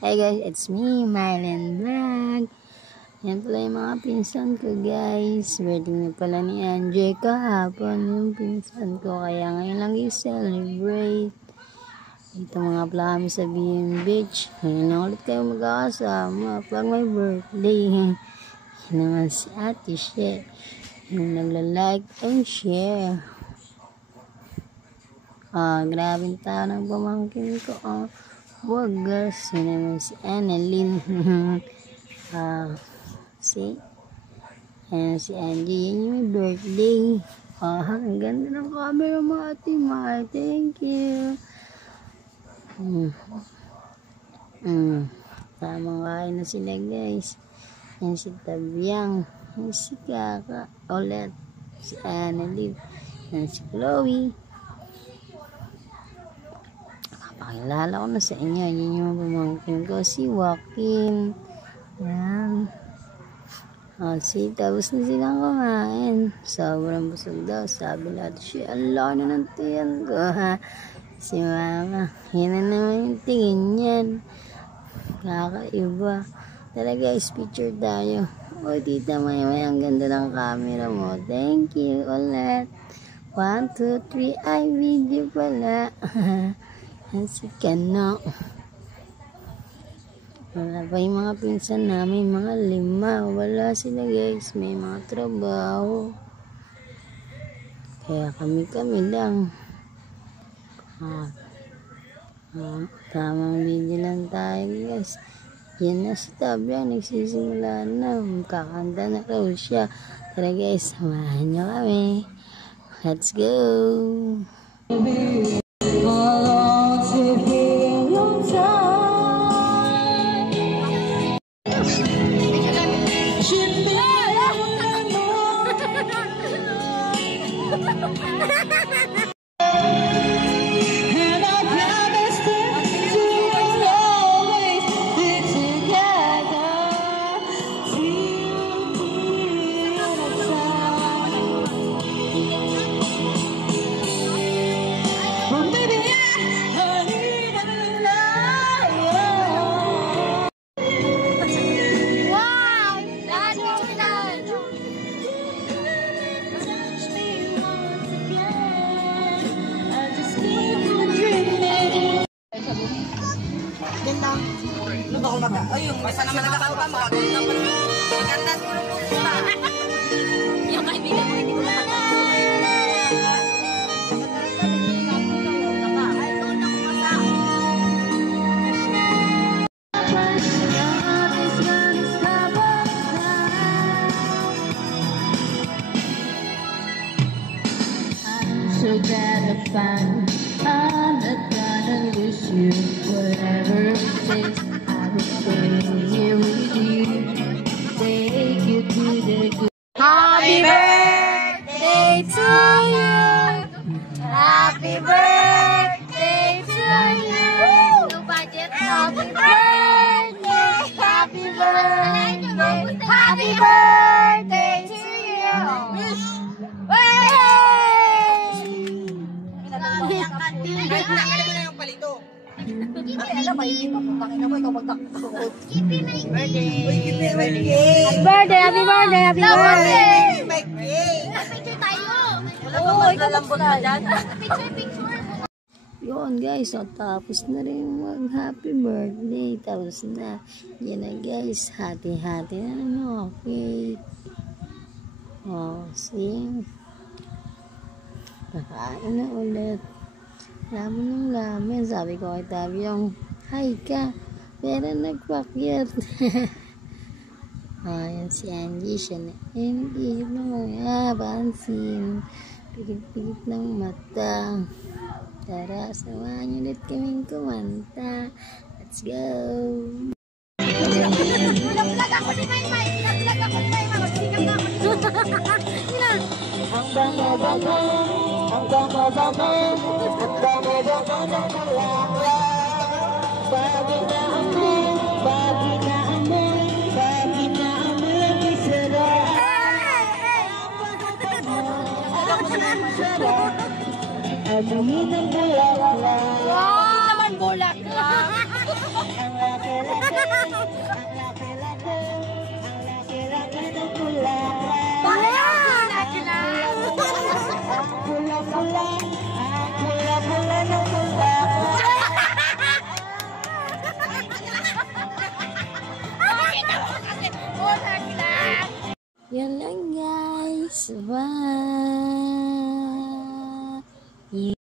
Hey guys, it's me, Mylen Vlog. Yan pala yung mga pinsan ko guys. Birthday na pala ni Anjay kahapon yung pinsan ko. Kaya ngayon lang i-celebrate. Ito mga pala kami sa BM Beach. Ngayon lang ulit kayo magkakasama pag may birthday. Yan naman si Ate She. Yung nagla-like and share. Grabe tao ng pamangkin ko. Wagas. Yan naman si Annalyn. Ayan si Angie. Yan yung birthday. Ang ganda ng camera mo, Ate Mar. Thank you. Tamang kain na sila guys. Yan si Tabyang. Yan si Kaka. Ulit. Si Annalyn. Yan si Chloe. Pakilala ko na sa inyo. Yan yung pamangkin ko. Si Joaquin. Yan. Tapos na silang kumain. Sobrang busog daw. Sabi natin siya, ang laki na ng tiyan ko. Si Mama. Yan na naman yung tingin yan. Kakaiba. Tara guys, picture tayo. O tita Maymay, ang ganda ng camera mo. Thank you ulit. 1, 2, 3. Ay, video pala. Yan si Kano. Wala pa yung mga pinsan namin, mga 5. Wala sila guys, may mga trabaho. Kaya kami lang. Tamang video lang tayo guys. Yan na si Tabyang, nagsisimula na. Kakanta na raw siya. Tara guys, samahan nyo kami. Let's go! Ay, yung basta naman nagkakaupa mo. Maganda siguro po sila. Yung kaibigan mo, hindi ko makakaupa. So glad to find I'm not gonna lose you. Whatever it takes, I will stay here with you. Take you to the good. Happy birthday to you. Happy birthday to you. Happy birthday. Happy birthday. Happy birthday to you. Alam mo na yung palito. Alam mo, hindi pa putangin na mo. Ikaw magtakot. Birthday. Happy birthday. Happy birthday. Picture tayo. Wala pa maglalambot na dyan. Picture. Yun guys, tapos na rin mag happy birthday. Tapos na. Yan na guys. Hati-hati na naman. Okay. See? Kakain na ulit. Laman ng lamin. Sabi ko kay Tabyang, hi ka. Pero nagpakyat. Yan si Angie. Siya na hindi mo pansin. Pigit-pigit ng mata. Tara, samahan niyo ulit kaming kumanta. Let's go! Vlog ako ni Maymay. Vlog ako ni Maymay. Magsikat na ako. Ang dami-dami, ang dami-dami, ang dami-dami na nalala. Pagi na amoy, pagi na amoy, pagi na amoy ang isarap. Amuhin ang bulaklak. Wow! Naman bulaklak. Ang aking Bye.